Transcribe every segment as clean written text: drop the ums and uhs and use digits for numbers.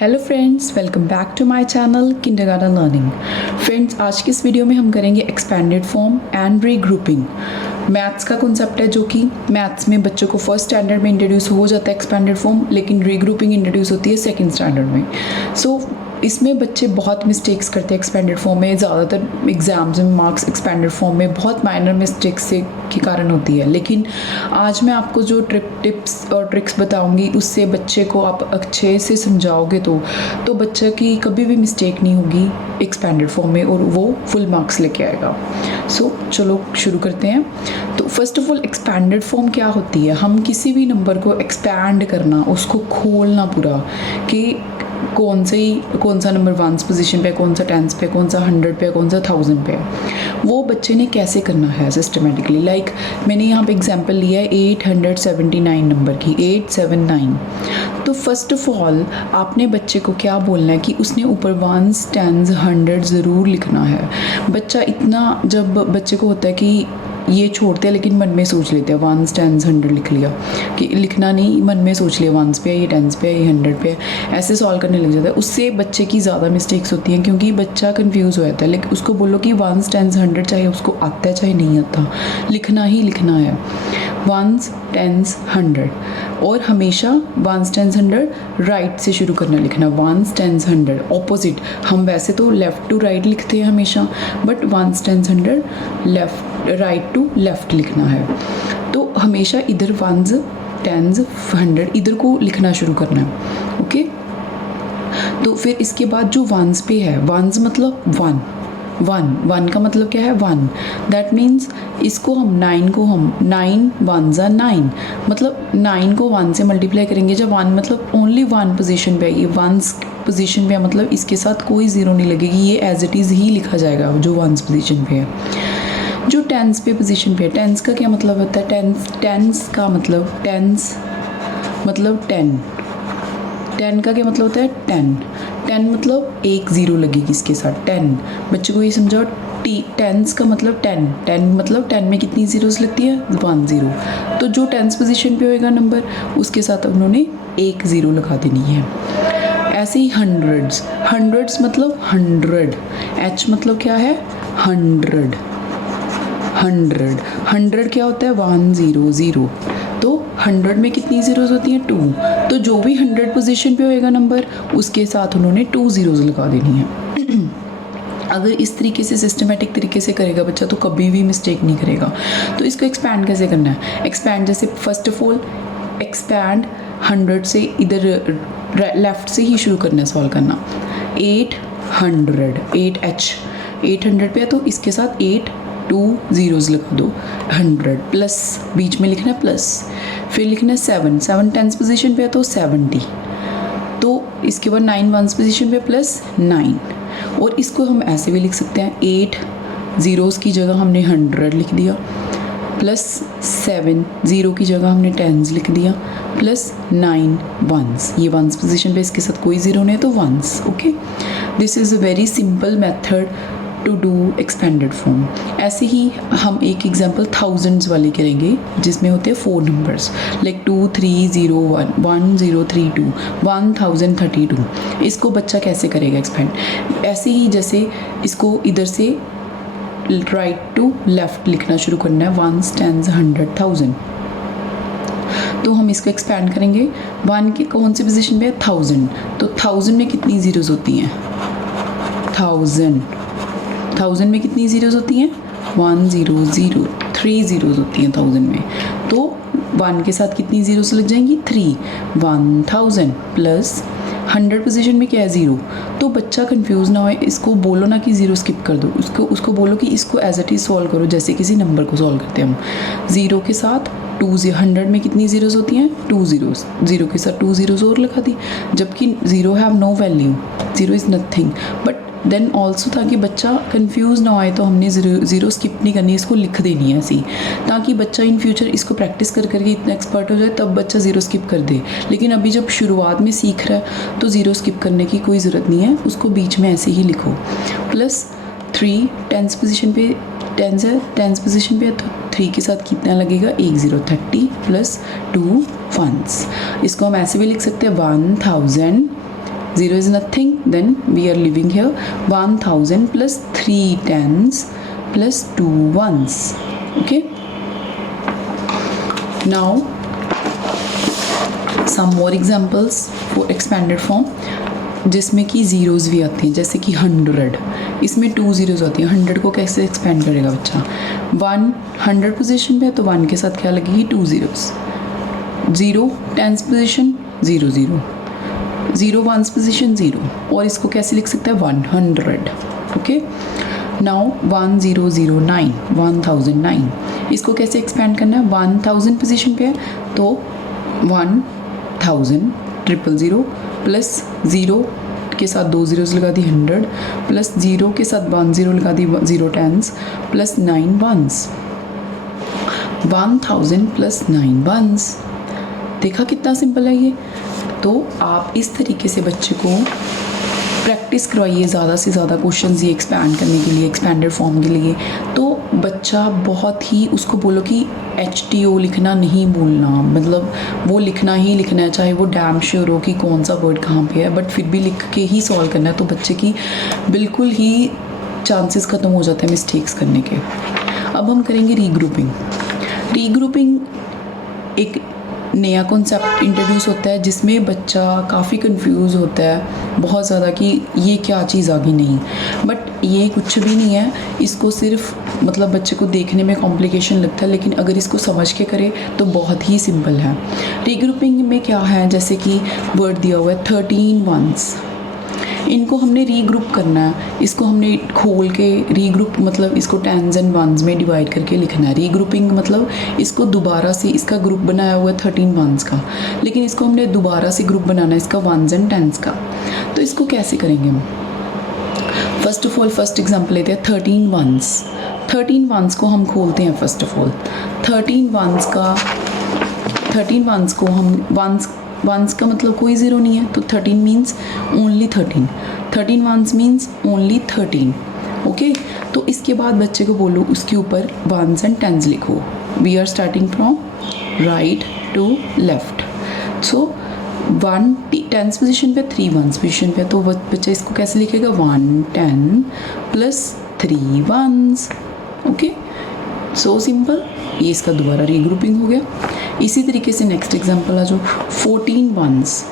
Hello friends, welcome back to my channel kindergarten learning. Friends, आज की इस video में हम करेंगे expanded form and regrouping. Maths का कॉन्सेप्ट है जो कि मैथ्स में बच्चों को फर्स्ट स्टैंडर्ड में इंट्रोड्यूस हो जाता है एक्सपेंडेड फॉर्म, लेकिन रीग्रुपिंग इंट्रोड्यूस होती है सेकंड स्टैंडर्ड में। सो इसमें बच्चे बहुत मिस्टेक्स करते हैं एक्सपेंडेड फॉर्म में। ज़्यादातर एग्जाम्स में मार्क्स एक्सपेंडेड फॉर्म में बहुत माइनर मिस्टेक्स से के कारण होती है, लेकिन आज मैं आपको जो टिप्स और ट्रिक्स बताऊंगी उससे बच्चे को आप अच्छे से समझाओगे तो बच्चे की कभी भी मिस्टेक नहीं होगी एक्सपेंडेड फॉर्म में और वो फुल मार्क्स लेके आएगा। सो चलो शुरू करते हैं। तो first of all, expanded form क्या होती है? हम किसी भी नंबर को एक्सपैंड करना, उसको खोलना पूरा कि कौन सा नंबर 1 पोजीशन पे, कौन सा 10 पे, कौन सा 100 पे, कौन सा 1000 पे, वो बच्चे ने कैसे करना है सिस्टमेटिकली। लाइक मैंने यहाँ पे एग्जांपल लिया है 879 नंबर की, 879। तो फर्स्ट ऑफ ऑल आपने बच्चे को क्या बोलना है कि उसने ऊपर 1s 10s 100 ज़रूर लिखना है। बच्चा इतना, जब बच्चे को होता है कि ये छोड़ते हैं लेकिन मन में सोच लेते हैं 1s 10s 100 लिख लिया, कि लिखना नहीं, मन में सोच लिया 1s पे, ये 10s पे, ये 100 पे, ऐसे सॉल्व करने लग जाता है। उससे बच्चे की ज़्यादा मिस्टेक्स होती हैं क्योंकि बच्चा कंफ्यूज हो जाता है। लेकिन उसको बोलो कि 1s 10s 100 चाहे उसको आता है चाहे नहीं आता, लिखना ही लिखना है 1s 10s 100। और हमेशा 1s 10s 100 राइट से शुरू करना लिखना, 1s 10s 100 ऑपोजिट। हम वैसे तो लेफ़्ट टू राइट लिखते हैं हमेशा, but 1s 10s 100 right to left लिखना है। तो हमेशा इधर 1s 10s 100 इधर को लिखना शुरू करना है। ओके, तो फिर इसके बाद जो 1s पे है, 1s मतलब 1 का मतलब क्या है? 1। दैट मीन्स इसको हम 9 1s 9, मतलब 9 को 1 से मल्टीप्लाई करेंगे। जब 1 मतलब ओनली 1 पोजीशन पे है, ये 1s पोजीशन पे है, मतलब इसके साथ कोई ज़ीरो नहीं लगेगी, ये एज इट इज़ ही लिखा जाएगा जो 1s पोजीशन पे है। जो 10s पे पोजीशन पे है, 10s का क्या मतलब होता है? 10s का मतलब 10s मतलब 10 का क्या मतलब होता है? 10 मतलब एक ज़ीरो लगेगी इसके साथ 10। बच्चों को ये समझाओ, 10s का मतलब 10 मतलब 10 में कितनी ज़ीरोस लगती है? 1 ज़ीरो। तो जो 10s पोजीशन पे होएगा नंबर, उसके साथ उन्होंने एक ज़ीरो लगा देनी है। ऐसे ही हंड्रेड्स मतलब 100, h मतलब क्या है? 100 क्या होता है? 100। तो 100 में कितनी ज़ीरोज़ होती हैं? 2। तो जो भी 100 पोजीशन पे होएगा नंबर, उसके साथ उन्होंने 2 ज़ीरोज़ लगा देनी है। अगर इस तरीके से सिस्टमेटिक तरीके से करेगा बच्चा तो कभी भी मिस्टेक नहीं करेगा। तो इसको एक्सपैंड कैसे करना है? एक्सपैंड जैसे फर्स्ट ऑफ ऑल एक्सपैंड 100 से इधर लेफ़्ट से ही शुरू करना है सॉल्व करना। 800 8h 800 पे है तो इसके साथ 8 2 ज़ीरोज़ लगा दो, 100 प्लस बीच में लिखना है प्लस, फिर लिखना है 7 10s पोजीशन पे है तो 70। तो इसके बाद 9 1s पोजीशन पे प्लस 9। और इसको हम ऐसे भी लिख सकते हैं, 8 ज़ीरोज़ की जगह हमने 100 लिख दिया, प्लस 7 ज़ीरो की जगह हमने 10s लिख दिया, प्लस 9 1s। ये 1s पोजीशन पे, इसके साथ कोई ज़ीरो नहीं है तो 1s। Okay, this is a very simple method to do expanded form. ऐसे ही हम एक एग्जांपल थाउजेंड्स वाली करेंगे जिसमें होते हैं 4 नंबर्स, लाइक 2 3 0 1 1 0 3 2 1032। इसको बच्चा कैसे करेगा एक्सपेंड? ऐसे ही जैसे इसको इधर से राइट टू लेफ़्ट लिखना शुरू करना है, 1s 10s 100 1000। तो हम इसको एक्सपेंड करेंगे। 1 की कौन सी पोजीशन पे है? 1000। तो 1000 में कितनी ज़ीरोज़ होती हैं? 1000 में कितनी ज़ीरोज़ होती हैं? 1 0 0 3 ज़ीरोज़ होती हैं 1000 में। तो 1 के साथ कितनी ज़ीरोज़ लग जाएंगी? 3। 1000 प्लस 100 पोजीशन में क्या है? 0। तो बच्चा कंफ्यूज ना हो, इसको बोलो ना कि ज़ीरो स्किप कर दो, उसको बोलो कि इसको एज इट इज़ सॉल्व करो जैसे किसी नंबर को सॉल्व करते हैं हम। 0 के साथ 2 100 में कितनी ज़ीरोज़ होती हैं? 2 ज़ीरोज़। 0 के साथ 2 ज़ीरोज़ और लगा दी, जबकि 0 have no value, 0 is nothing. But then also ताकि बच्चा कंफ्यूज ना आए तो हमने ज़ीरो स्किप नहीं करनी, इसको लिख देनी है ऐसी, ताकि बच्चा इन फ्यूचर इसको प्रैक्टिस कर करके इतना एक्सपर्ट हो जाए, तब बच्चा ज़ीरो स्किप कर दे। लेकिन अभी जब शुरुआत में सीख रहा है तो ज़ीरो स्किप करने की कोई ज़रूरत नहीं है, उसको बीच में ऐसे ही लिखो। प्लस 3 10s पोजीशन पे 10 है, 10s पोजीशन पे है तो 3 के साथ कितना लगेगा? 1 0 30 प्लस 2 1s। इसको हम ऐसे भी लिख सकते हैं 1000 0 is nothing, then we are leaving here 1000 plus 3 tens plus 2 ones. Okay, now some more examples for expanded form जिसमें कि ज़ीरोज़ भी आती हैं, जैसे कि 100, इसमें 2 ज़ीरोज़ आती हैं. 100 को कैसे एक्सपेंड करेगा बच्चा? 100 पोजीशन पे है तो 1 के साथ क्या लगेगी? 2 zeros. 0 10th position 0 0, 0 1st position 0, और इसको कैसे लिख सकता है? 100. ओके, नाउ 1009 1009, इसको कैसे एक्सपेंड करना है? 1000 पोजीशन पे है तो 1000 000 प्लस 0 के साथ 2 ज़ीरोज़ लगा दी 100, प्लस 0 के साथ 1 ज़ीरो लगा दी 0 tens, plus 9 ones. 1000 plus 9 ones. देखा कितना सिंपल है ये. तो आप इस तरीके से बच्चे को प्रैक्टिस करवाइए ज़्यादा से ज़्यादा क्वेश्चंस ये एक्सपैंड करने के लिए, एक्सपेंडेड फॉर्म के लिए. तो बच्चा बहुत ही, उसको बोलो कि HTO लिखना नहीं भूलना, मतलब वो लिखना ही लिखना है, चाहे वो डैम श्योर हो कि कौन सा वर्ड कहाँ पे है, बट फिर भी लिख के ही सॉल्व करना है. तो बच्चे की बिल्कुल ही चांसेस ख़त्म हो जाते हैं मिस्टेक्स करने के. अब हम करेंगे रीग्रुपिंग. रीग्रुपिंग एक नया कॉन्सेप्ट इंट्रोड्यूस होता है जिसमें बच्चा काफ़ी कंफ्यूज होता है बहुत ज़्यादा कि ये क्या चीज़ आ गई. नहीं, बट ये कुछ भी नहीं है. इसको सिर्फ मतलब बच्चे को देखने में कॉम्प्लिकेशन लगता है, लेकिन अगर इसको समझ के करे तो बहुत ही सिंपल है. रीग्रुपिंग में क्या है, जैसे कि वर्ड दिया हुआ है 13 वंस, इनको हमने रीग्रुप करना है. इसको हमने खोल के रीग्रुप मतलब इसको टेंस एंड वंस में डिवाइड करके लिखना है. रीग्रुपिंग मतलब इसको दोबारा से, इसका ग्रुप बनाया हुआ है 13 वंस का, लेकिन इसको हमने दोबारा से ग्रुप बनाना है इसका वंस एंड टेंस का. तो इसको कैसे करेंगे हम? First of all first example लेते हैं 13 वंस. 13 वंस को हम खोलते हैं. फर्स्ट ऑफ ऑल 13 वंस को हम वंस का मतलब कोई ज़ीरो नहीं है, तो 13 means only 13. 13 ones means only 13. Okay, तो इसके बाद बच्चे को बोलो उसके ऊपर वंस एंड टेंस लिखो. We are starting from right to left. So 1 10th position पे, 3 वंस पोजीशन पे, तो बच्चा इसको कैसे लिखेगा? 1 10 plus 3 ones. Okay, so simple. ये इसका दोबारा रीग्रुपिंग हो गया. इसी तरीके से नेक्स्ट एग्जांपल आ जाओ. 40 वंस.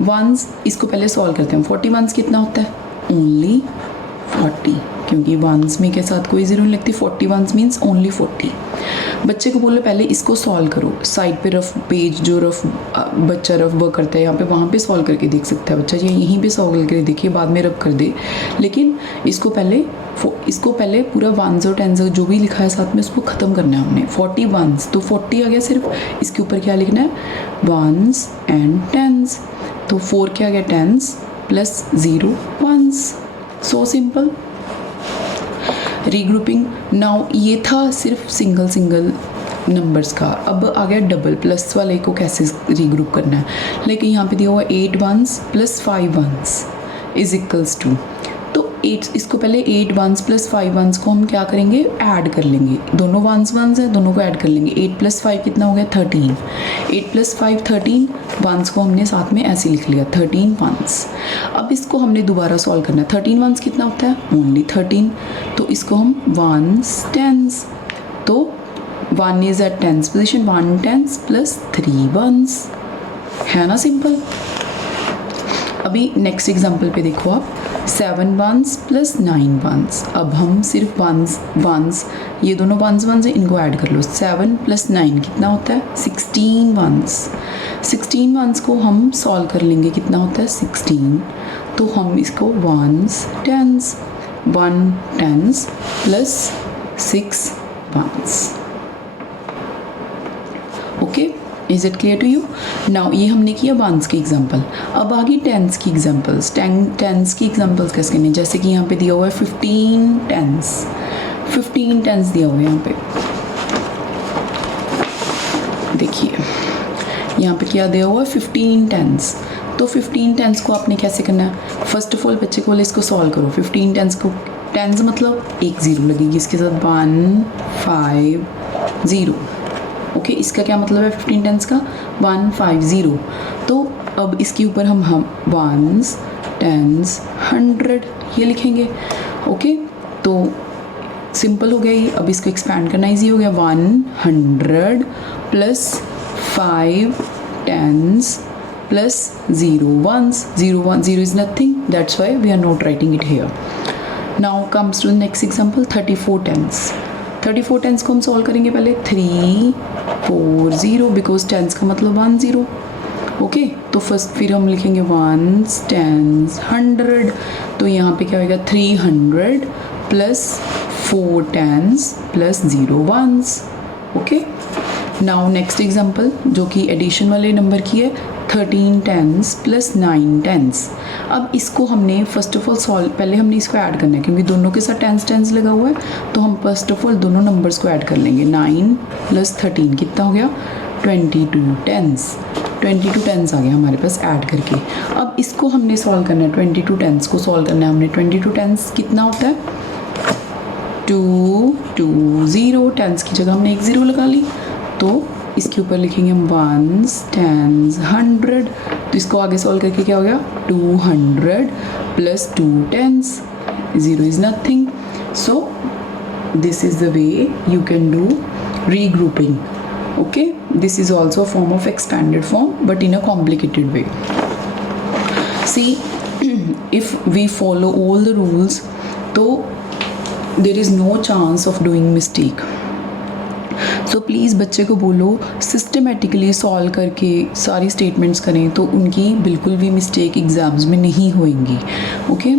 वंस इसको पहले सॉल्व करते हैं. 40 वंस कितना होता है? ओनली 40, क्योंकि वंस में के साथ कोई ज़ीरो नहीं लगती. 40 वंस मीन्स ओनली 40. बच्चे को बोलो पहले इसको सॉल्व करो. साइड पे रफ पेज जो बच्चा रफ वर्क करता है यहाँ पे, वहाँ पे सॉल्व करके देख सकता है बच्चा. ये यहीं पे सॉल्व करके देखिए, बाद में रफ कर दे. लेकिन इसको पहले पूरा वंस और टेंस जो भी लिखा है साथ में उसको ख़त्म करना है हमने. 40 वंस तो 40 आ गया. सिर्फ इसके ऊपर क्या लिखना है? Ones and tens. तो 4 क्या आ गया? Tens plus 0 ones. So simple. Regrouping. Now ये था सिर्फ सिंगल नंबर्स का. अब आ गया डबल प्लस वाले को कैसे रीग्रुप करना है. लाइक यहाँ पे दिया हुआ 8 ones plus 5 ones is equals to, तो 8, इसको पहले 8 वंस प्लस 5 वंस को हम क्या करेंगे? ऐड कर लेंगे. दोनों वंस है, दोनों को ऐड कर लेंगे. 8 प्लस 5 कितना हो गया? 13. 8 प्लस 5 13. वंस को हमने साथ में ऐसे लिख लिया 13 वंस. अब इसको हमने दोबारा सॉल्व करना है. 13 वंस कितना होता है? ओनली 13. तो इसको हम वंस टेंस, तो 1 is at tens position, 1 tens plus 3 ones. है ना सिंपल. अभी नेक्स्ट एग्जाम्पल पे देखो आप. 7 वंस प्लस 9 वंस. अब हम सिर्फ वंस ये दोनों वंस है, इनको ऐड कर लो. 7 प्लस 9 कितना होता है? 16 वंस. 16 वंस को हम सॉल्व कर लेंगे. कितना होता है? 16. तो हम इसको ones tens, 1 tens plus 6 ones. Okay, is it clear to you? Now ये हमने किया वंस की एग्जांपल. अब आगे टेंस की एग्जांपल्स. टेंस की एग्जांपल्स कैसे करनी है? जैसे कि यहाँ पे दिया हुआ है 15 टेंस दिया हुआ है यहाँ पे. देखिए यहाँ पे क्या दिया हुआ है? 15 टेंस. तो 15 टेंस को आपने कैसे करना है? फर्स्ट ऑफ ऑल बच्चे को बोले इसको सॉल्व करो. 15 टेंस को, टेंस मतलब 1 ज़ीरो लगेगी इसके साथ, 1 5 0. ओके, इसका क्या मतलब है 15 टेंस का 150। तो अब इसके ऊपर हम वंस, टेंस, 100 ये लिखेंगे। ओके, तो सिंपल हो गया ये। अब इसको एक्सपैंड करना ईजी हो गया। 100 plus 5 tense plus 0 ones. 0 is nothing, that's why we are not writing it here. Now comes to the next example, 34 tens. 34 tens को हम सॉल्व करेंगे पहले 340 बिकॉज टेंस का मतलब 10। ओके, तो फर्स्ट फिर हम लिखेंगे वंस, टेंस, 100। तो यहाँ पे क्या होगा 300 plus 4 tens plus 0 ones. Okay, now next example जो कि एडिशन वाले नंबर की है, 13 टेंस प्लस 9 टेंस। अब इसको हमने फर्स्ट ऑफ ऑल सॉल्व, पहले हमने इसको ऐड करना है क्योंकि दोनों के साथ टेंस लगा हुआ है। तो हम फर्स्ट ऑफ ऑल दोनों नंबर्स को ऐड कर लेंगे। 9 प्लस 13 कितना हो गया 22 टेंस। 22 टेंस आ गया हमारे पास ऐड करके। अब इसको हमने सॉल्व करना है, 22 टेंस को सॉल्व करना है हमने। 22 टेंस कितना होता है 220। टेंस की जगह हमने एक 0 लगा ली। तो इसके ऊपर लिखेंगे हम वंस, टेंस, 100। तो इसको आगे सॉल्व करके क्या हो गया 200 plus 2 tens, 0 is nothing. So this is the way you can do regrouping. Okay, this is also a form of expanded form but in a complicated way. See, if we follow all the rules, तो there is no chance of doing mistake. So please बच्चे को बोलो systematically solve करके सारी statements करें तो उनकी बिल्कुल भी मिस्टेक एग्ज़ाम्स में नहीं होएंगी। Okay,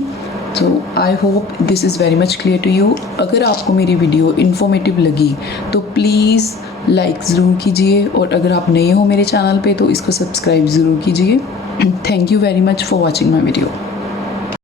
so I hope this is very much clear to you. अगर आपको मेरी वीडियो इन्फॉर्मेटिव लगी तो प्लीज़ लाइक ज़रूर कीजिए, और अगर आप नए हो मेरे चैनल पे तो इसको सब्सक्राइब ज़रूर कीजिए। Thank you very much for watching my video.